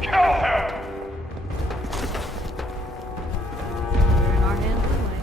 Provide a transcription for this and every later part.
Kill him! They're in our hands anyway.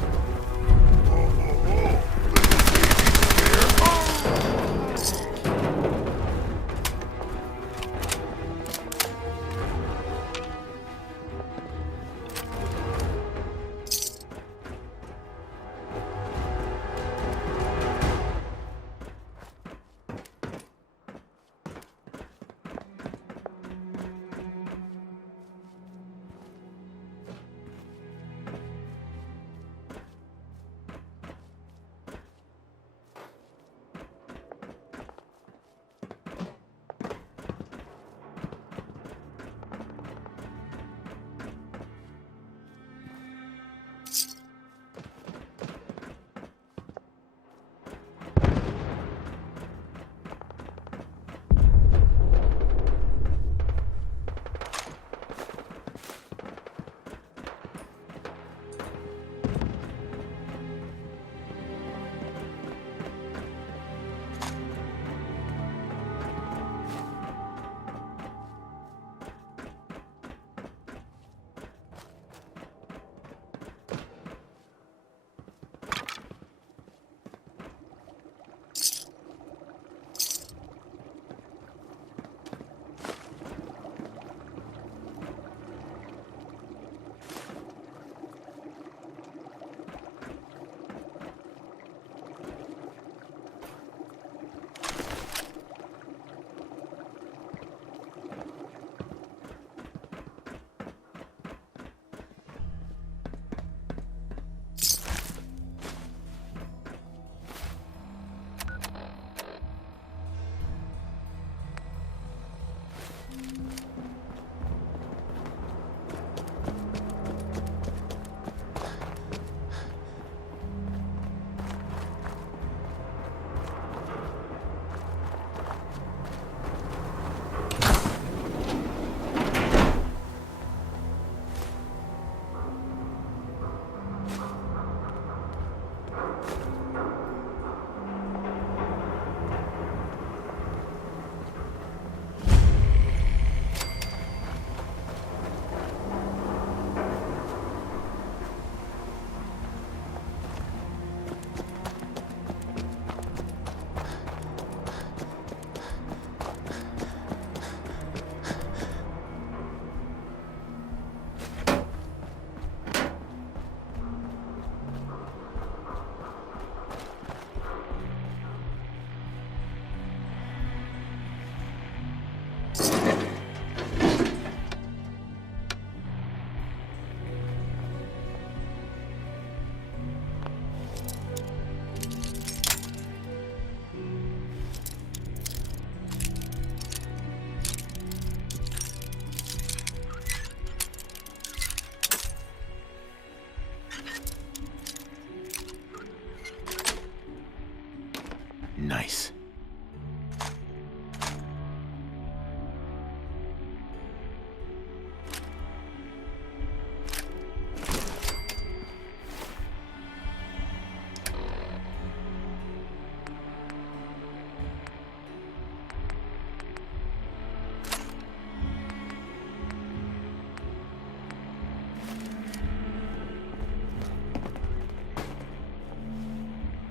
Nice.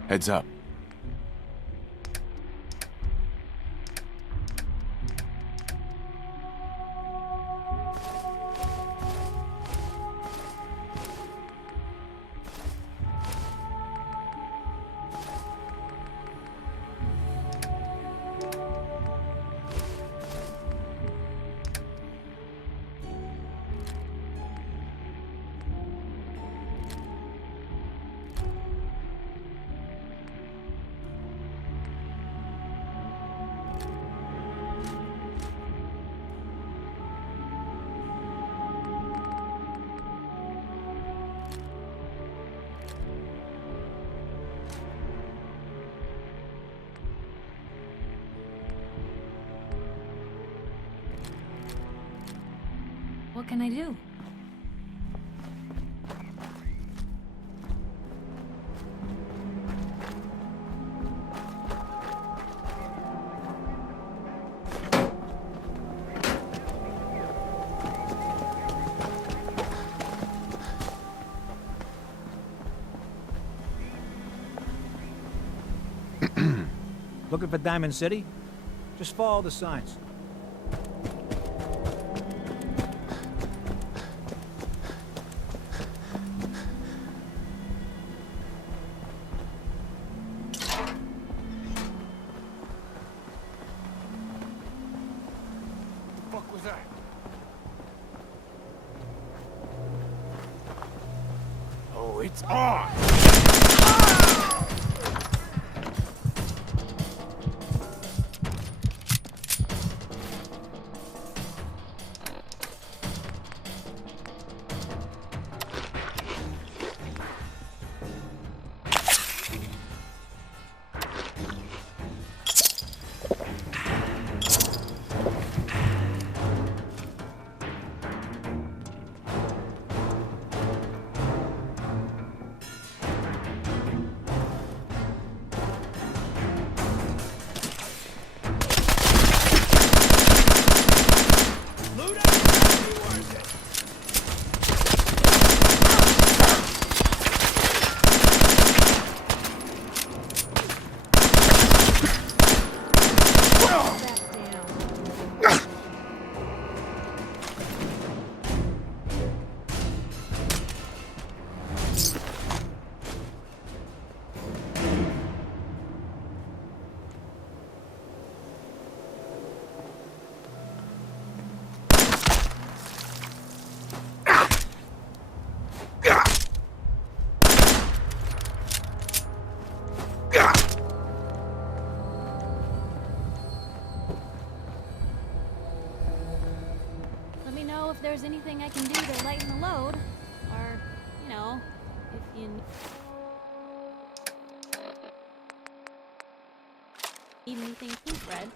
Heads up. What can I do? Looking for Diamond City? Just follow the signs. Fuck was that? Oh, it's on! Let me know if there's anything I can do to lighten the load. Or, you know, if you need anything proofread.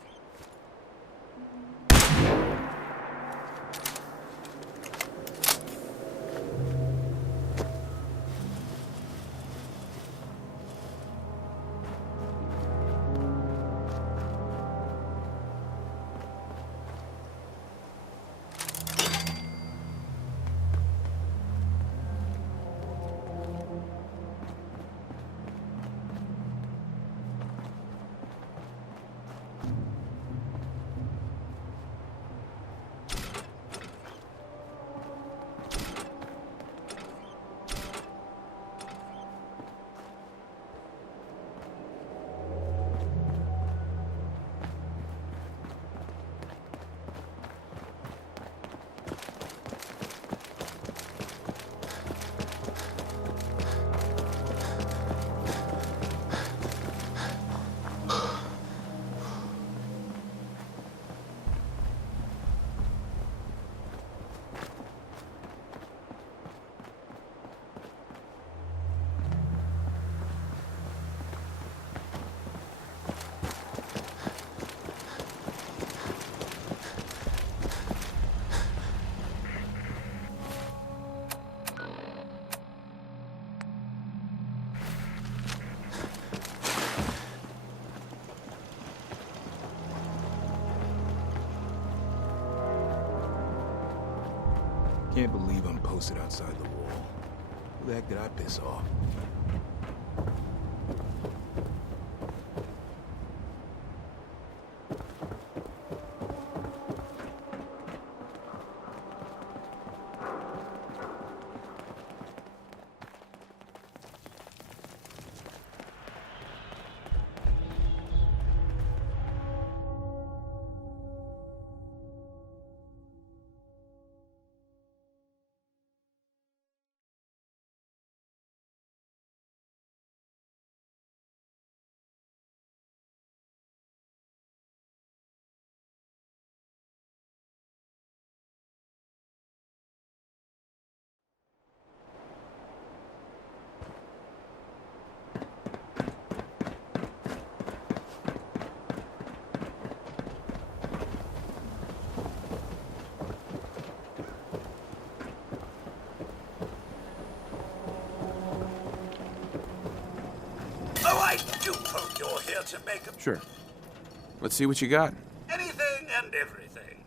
Can't believe I'm posted outside the wall. Who the heck did I piss off? Oh, I do hope you're here to make a... Sure. Let's see what you got. anything and everything.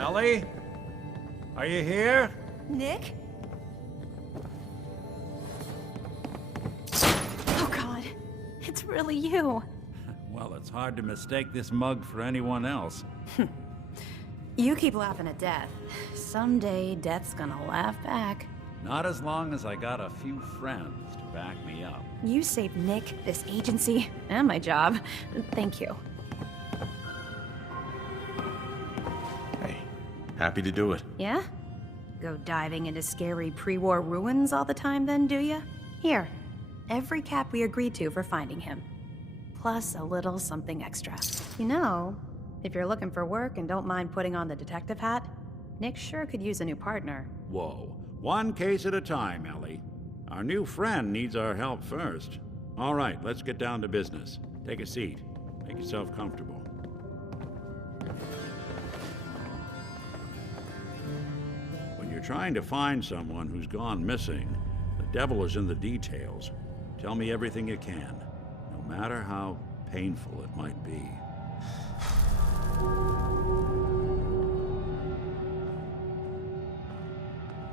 Ellie? Are you here? Nick? Oh God, it's really you. Well, it's hard to mistake this mug for anyone else. You keep laughing at death. Someday, death's gonna laugh back. Not as long as I got a few friends to back me up. You saved Nick, this agency, and my job. Thank you. Hey, happy to do it. Yeah? Go diving into scary pre-war ruins all the time then, do ya? Here, every cap we agreed to for finding him. Plus a little something extra. You know, if you're looking for work and don't mind putting on the detective hat, Nick sure could use a new partner. Whoa. One case at a time, Ellie. Our new friend needs our help first. All right, let's get down to business. Take a seat. Make yourself comfortable. When you're trying to find someone who's gone missing, the devil is in the details. Tell me everything you can, no matter how painful it might be.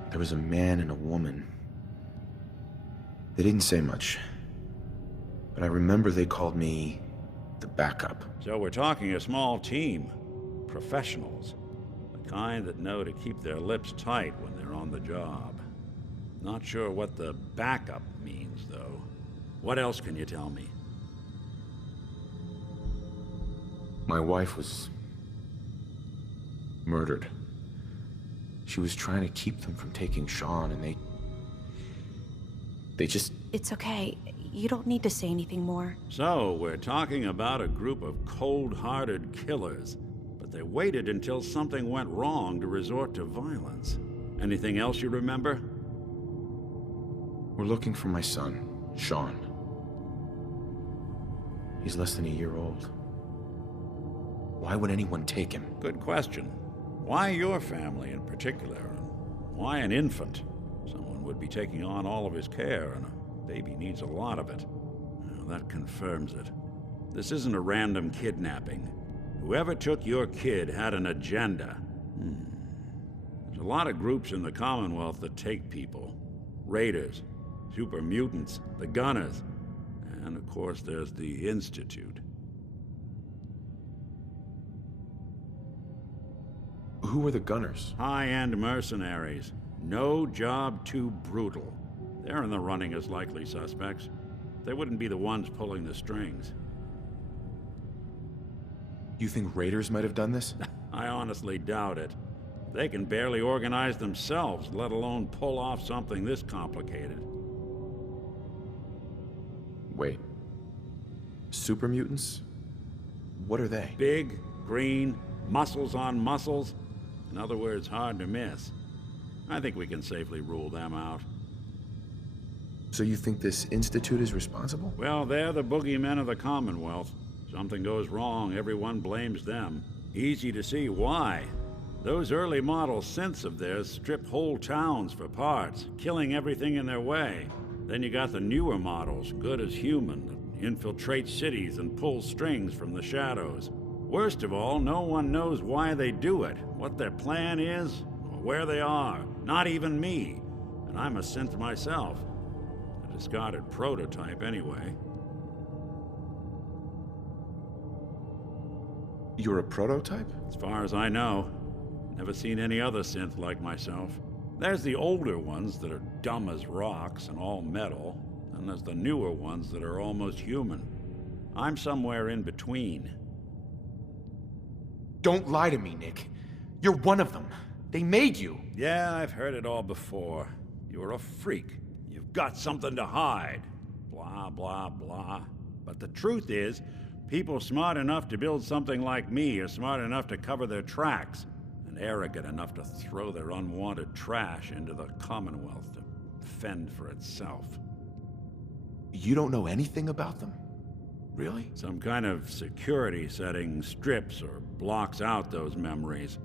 There was a man and a woman. They didn't say much, but I remember they called me the backup. So we're talking a small team. Professionals. The kind that know to keep their lips tight when they're on the job. Not sure what the backup means, though. What else can you tell me? My wife was murdered. She was trying to keep them from taking Sean, and they just... It's okay. You don't need to say anything more. So, we're talking about a group of cold-hearted killers, but they waited until something went wrong to resort to violence. Anything else you remember? We're looking for my son, Sean. He's less than a year old. Why would anyone take him? Good question. Why your family in particular? And why an infant? Someone would be taking on all of his care, and a baby needs a lot of it. Well, that confirms it. This isn't a random kidnapping. Whoever took your kid had an agenda. There's a lot of groups in the Commonwealth that take people. Raiders, super mutants, the Gunners, and of course there's the Institute. Who were the Gunners? High-end mercenaries. No job too brutal. They're in the running as likely suspects. They wouldn't be the ones pulling the strings. You think raiders might have done this? I honestly doubt it. They can barely organize themselves, let alone pull off something this complicated. Wait. Super mutants? What are they? Big, green, muscles on muscles. In other words, hard to miss. I think we can safely rule them out. So you think this Institute is responsible? Well, they're the boogeymen of the Commonwealth. Something goes wrong, everyone blames them. Easy to see why. Those early model synths of theirs strip whole towns for parts, killing everything in their way. Then you got the newer models, good as human, that infiltrate cities and pull strings from the shadows. Worst of all, no one knows why they do it, what their plan is, or where they are. Not even me. And I'm a synth myself. A discarded prototype, anyway. You're a prototype? As far as I know. Never seen any other synth like myself. There's the older ones that are dumb as rocks and all metal, and there's the newer ones that are almost human. I'm somewhere in between. Don't lie to me, Nick. You're one of them. They made you. Yeah, I've heard it all before. You're a freak. You've got something to hide. Blah, blah, blah. But the truth is, people smart enough to build something like me are smart enough to cover their tracks, and arrogant enough to throw their unwanted trash into the Commonwealth to fend for itself. You don't know anything about them? Really? Some kind of security setting strips or blocks out those memories.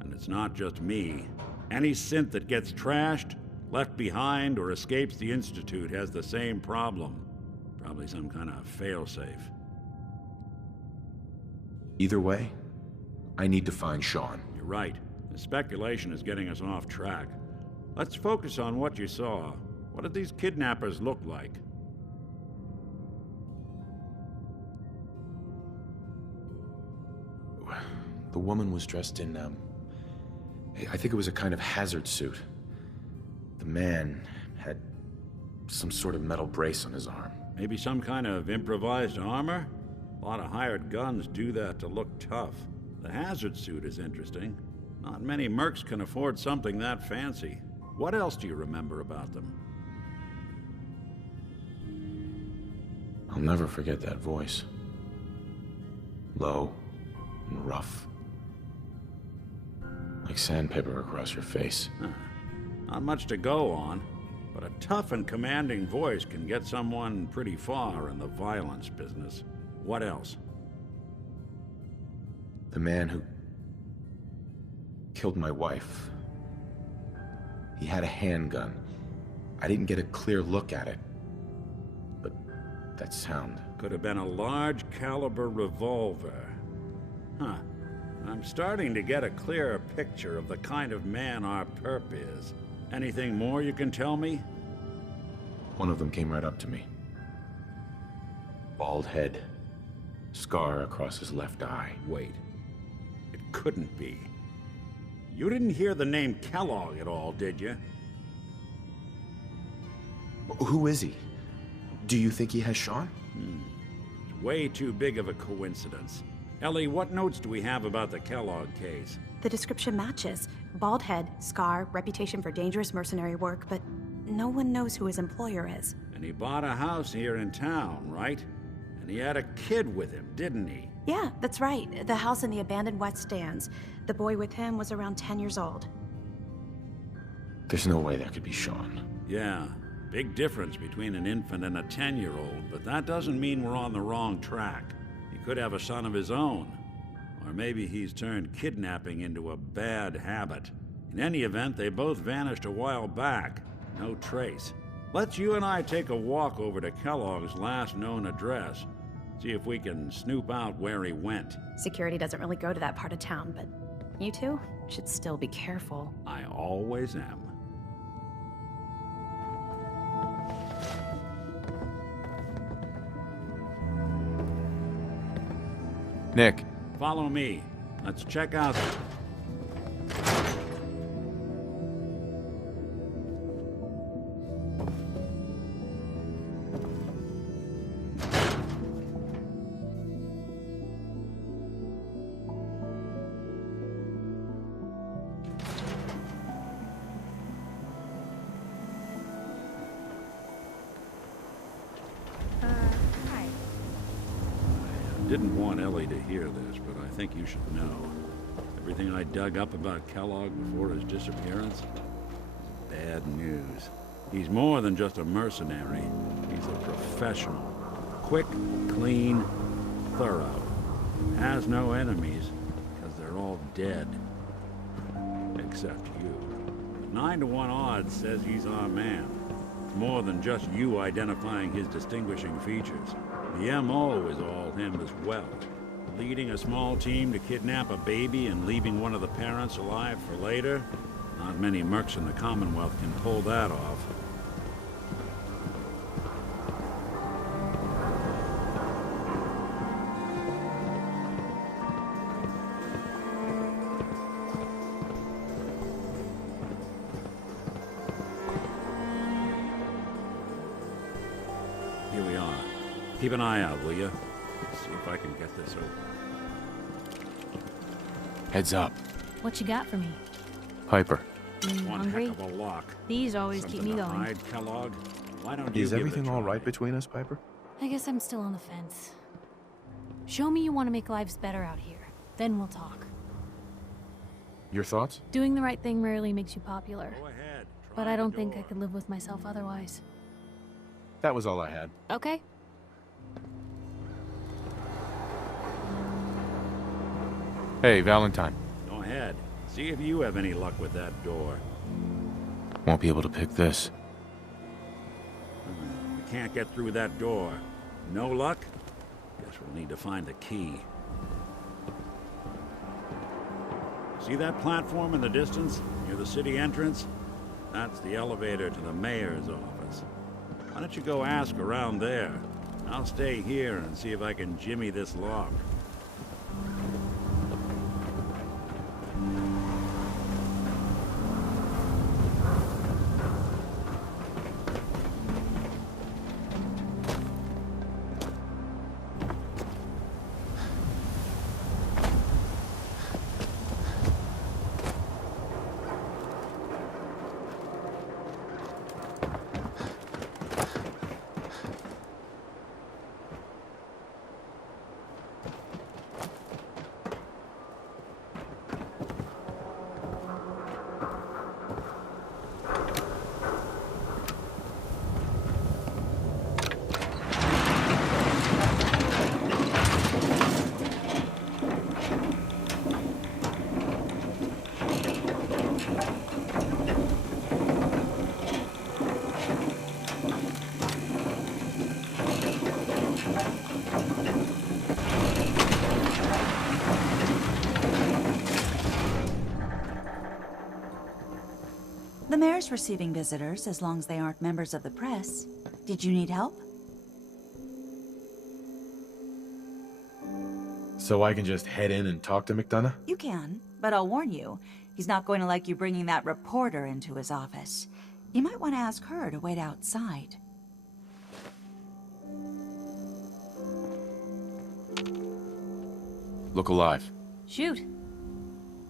And it's not just me. Any synth that gets trashed, left behind, or escapes the Institute has the same problem. Probably some kind of failsafe. Either way, I need to find Sean. You're right. The speculation is getting us off track. Let's focus on what you saw. What did these kidnappers look like? The woman was dressed in, I think it was a kind of hazard suit. The man had some sort of metal brace on his arm. Maybe some kind of improvised armor? A lot of hired guns do that to look tough. The hazard suit is interesting. Not many mercs can afford something that fancy. What else do you remember about them? I'll never forget that voice. Low and rough. Like sandpaper across your face. Not much to go on, but a tough and commanding voice can get someone pretty far in the violence business. What else? The man who killed my wife. He had a handgun. I didn't get a clear look at it. But that sound. Could have been a large caliber revolver. Huh. I'm starting to get a clearer picture of the kind of man our perp is. Anything more you can tell me? One of them came right up to me. Bald head. Scar across his left eye. Wait. It couldn't be. You didn't hear the name Kellogg at all, did you? Who is he? Do you think he has Sean? It's way too big of a coincidence. Ellie, what notes do we have about the Kellogg case? The description matches. Bald head, scar, reputation for dangerous mercenary work, but no one knows who his employer is. And he bought a house here in town, right? And he had a kid with him, didn't he? Yeah, that's right. The house in the abandoned West Stands. The boy with him was around 10 years old. There's no way that could be Sean. Yeah, big difference between an infant and a 10-year-old, but that doesn't mean we're on the wrong track. He could have a son of his own. Or maybe he's turned kidnapping into a bad habit. In any event, they both vanished a while back. No trace. Let's you and I take a walk over to Kellogg's last known address. See if we can snoop out where he went. Security doesn't really go to that part of town, but you two should still be careful. I always am. Nick. Follow me. Let's check out... Hi. Didn't want Ellie to hear this, but I think you should know. Everything I dug up about Kellogg before his disappearance is bad news. He's more than just a mercenary. He's a professional. Quick, clean, thorough. Has no enemies, because they're all dead. Except you. 9-to-1 odds says he's our man. It's more than just you identifying his distinguishing features. The MO is all him as well. Leading a small team to kidnap a baby and leaving one of the parents alive for later? Not many mercs in the Commonwealth can pull that off. Here we are. Keep an eye out, will you? See if I can get this open. Heads up. What you got for me? Piper. One Hungry? heck of a lock. These always keep me Something to going. hide, Kellogg? Why don't you Is give it a everything all try? right between us, Piper? I guess I'm still on the fence. Show me you want to make lives better out here. Then we'll talk. Your thoughts? Doing the right thing rarely makes you popular. Go ahead. But try I the don't think I door. could live with myself otherwise. That was all I had. Okay. Hey, Valentine. Go ahead. See if you have any luck with that door. Won't be able to pick this. We can't get through that door. No luck? Guess we'll need to find the key. See that platform in the distance, near the city entrance? That's the elevator to the mayor's office. Why don't you go ask around there? I'll stay here and see if I can jimmy this lock. The mayor's receiving visitors as long as they aren't members of the press. Did you need help? So I can just head in and talk to McDonough? You can, but I'll warn you, he's not going to like you bringing that reporter into his office. You might want to ask her to wait outside. Look alive. Shoot.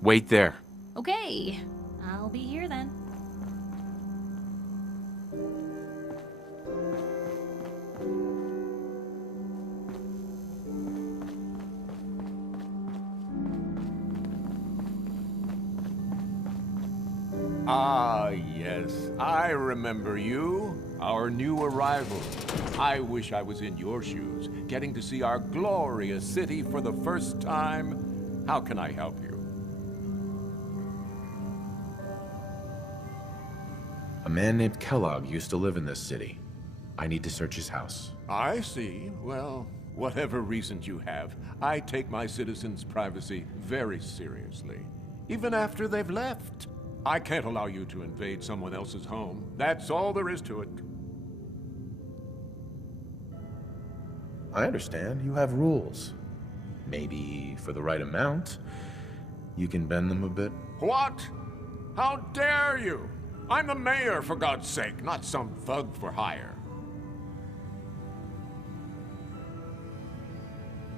Wait there. Okay. I'll be here then. Ah, yes. I remember you. Our new arrival. I wish I was in your shoes, getting to see our glorious city for the first time. How can I help you? A man named Kellogg used to live in this city. I need to search his house. I see. Well, whatever reasons you have, I take my citizens' privacy very seriously. Even after they've left. I can't allow you to invade someone else's home. That's all there is to it. I understand. You have rules. Maybe for the right amount, you can bend them a bit. What? How dare you? I'm the mayor, for God's sake, not some thug for hire.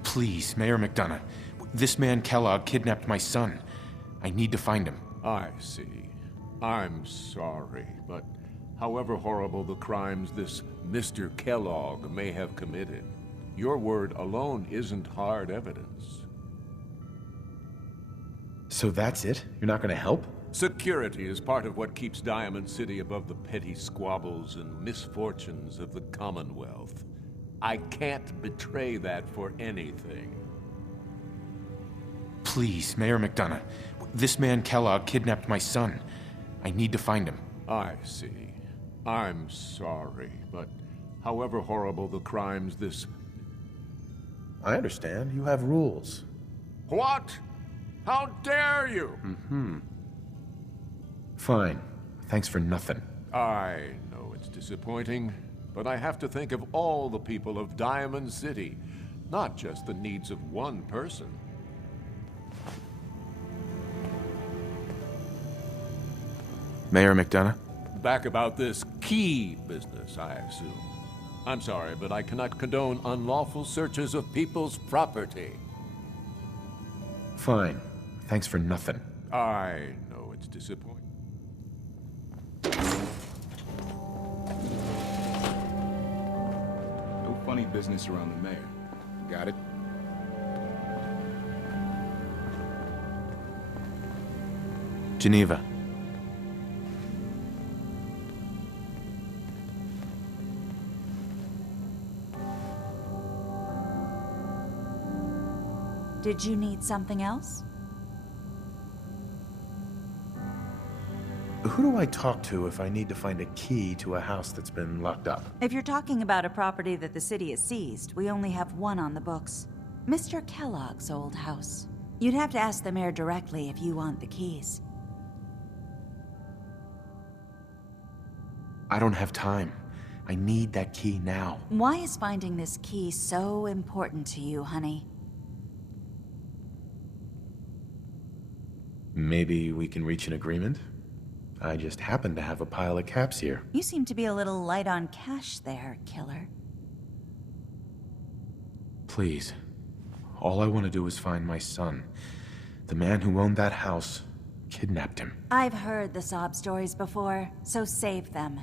Please, Mayor McDonough. This man Kellogg kidnapped my son. I need to find him. I see. I'm sorry, but however horrible the crimes this Mr. Kellogg may have committed, your word alone isn't hard evidence. So that's it? You're not gonna help? Security is part of what keeps Diamond City above the petty squabbles and misfortunes of the Commonwealth. I can't betray that for anything. Please, Mayor McDonough. This man Kellogg kidnapped my son. I need to find him. I see. I'm sorry, but however horrible the crimes this... I understand. You have rules. What? How dare you? Fine. Thanks for nothing. I know it's disappointing, but I have to think of all the people of Diamond City, not just the needs of one person. Mayor McDonough? Back about this key business, I assume. I'm sorry, but I cannot condone unlawful searches of people's property. Fine. Thanks for nothing. I know it's disappointing. No funny business around the mayor. Got it? Geneva. Did you need something else? Who do I talk to if I need to find a key to a house that's been locked up? If you're talking about a property that the city has seized, we only have one on the books. Mr. Kellogg's old house. You'd have to ask the mayor directly if you want the keys. I don't have time. I need that key now. Why is finding this key so important to you, honey? Maybe we can reach an agreement? I just happen to have a pile of caps here. You seem to be a little light on cash there, killer. Please. All I want to do is find my son. The man who owned that house kidnapped him. I've heard the sob stories before, so save them.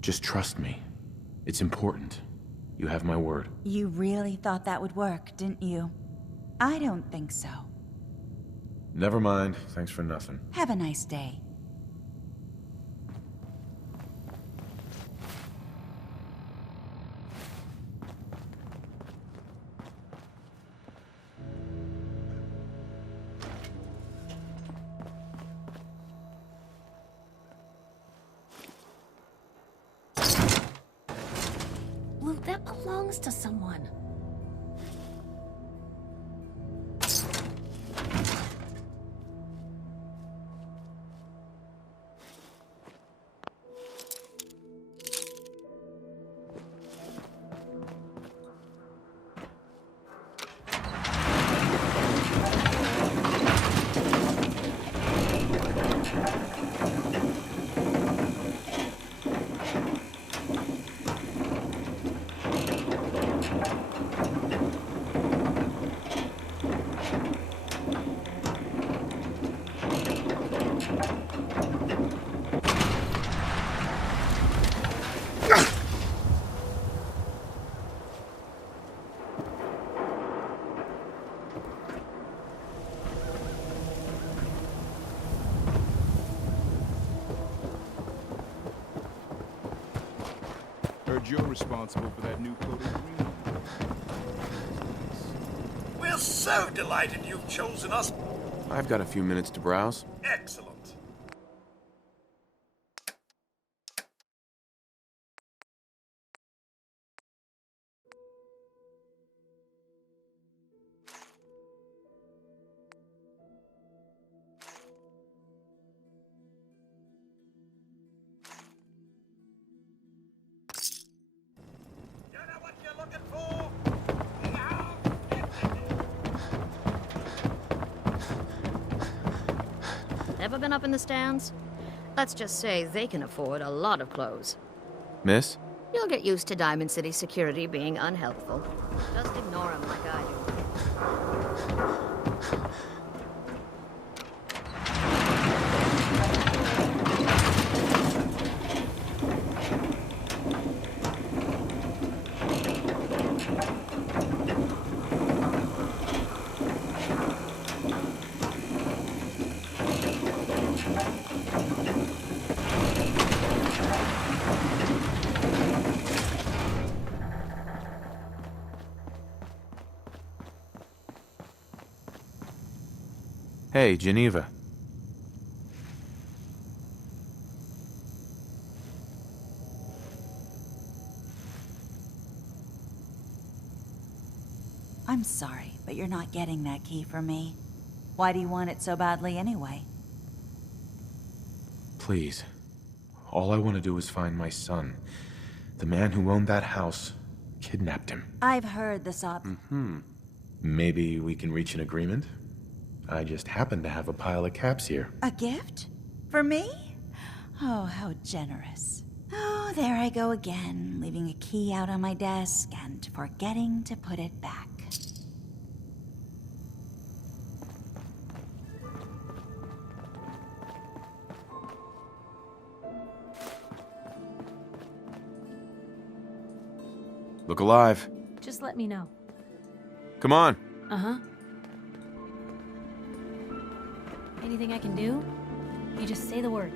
Just trust me. It's important. You have my word. You really thought that would work, didn't you? I don't think so. Never mind. Thanks for nothing. Have a nice day. Luke, that belongs to someone. Heard you're responsible for that new coat of green. We're so delighted you've chosen us. I've got a few minutes to browse. Excellent. You know what you're looking for? Ever been up in the stands? Let's just say they can afford a lot of clothes. Miss? You'll get used to Diamond City security being unhelpful. Just ignore them like I do. Hey, Geneva. I'm sorry, but you're not getting that key from me. Why do you want it so badly anyway? Please. All I want to do is find my son. The man who owned that house kidnapped him. I've heard the sob... Maybe we can reach an agreement? I just happen to have a pile of caps here. A gift? For me? Oh, how generous. Oh, there I go again, leaving a key out on my desk and forgetting to put it back. Look alive. Just let me know. Come on. Uh-huh. Anything I can do? You just say the word.